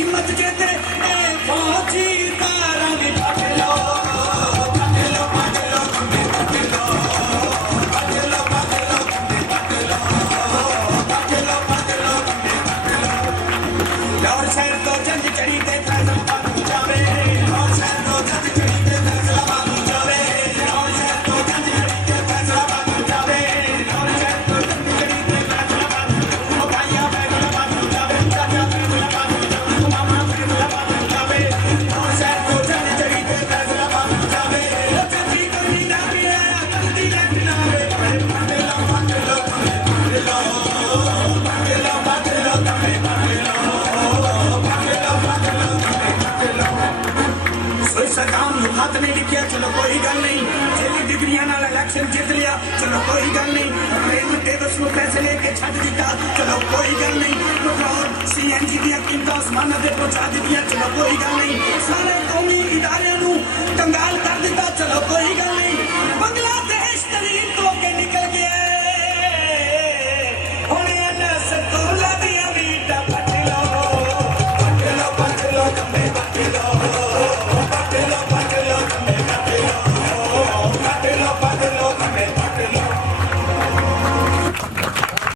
हिम्मत कहते ए फौजी तारा भी पट लो और शहर तो जंग चढ़ी ते फैसल बाबू जावे और शहर तो जंग चढ़ी ते फैसल बाबू जावे और शहर तो जंग चढ़ी ते फैसल बाबू जावे और शहर तो जंग चढ़ी ते फैसल बाबू भाइया फैसल बाबू जावे चाचा फैसल बाबू जावे मामा फैसल बाबू जावे और शहर तो जंग चढ़ी ते फैसल बाबू जावे जंगी करनी ना भी है जल्दी रखना रे पट लो सरकार ਨੂੰ ਹੱਥ ਨਹੀਂ ਲਿਖਿਆ ਚਲੋ ਕੋਈ ਗੱਲ ਨਹੀਂ ਜਿਹੜੀ ਡਿਗਰੀਆਂ ਨਾਲ ਇਲੈਕਸ਼ਨ ਜਿੱਤ ਲਿਆ ਚਲੋ ਕੋਈ ਗੱਲ ਨਹੀਂ ਰੇਲ ਟੇਬਸ ਨੂੰ ਪੈਸੇ ਲੈ ਕੇ ਛੱਡ ਦਿੱਤਾ ਚਲੋ ਕੋਈ ਗੱਲ ਨਹੀਂ ਪੈਟਰੋਲ ਸੀਐਨਜੀ ਦੀਆਂ ਕੀਮਤਾਂ ਅਸਮਾਨਾਂ ਤੇ ਪਹੁੰਚਾ ਦਿੱਤੀਆਂ ਚਲੋ ਕੋਈ ਗੱਲ ਨਹੀਂ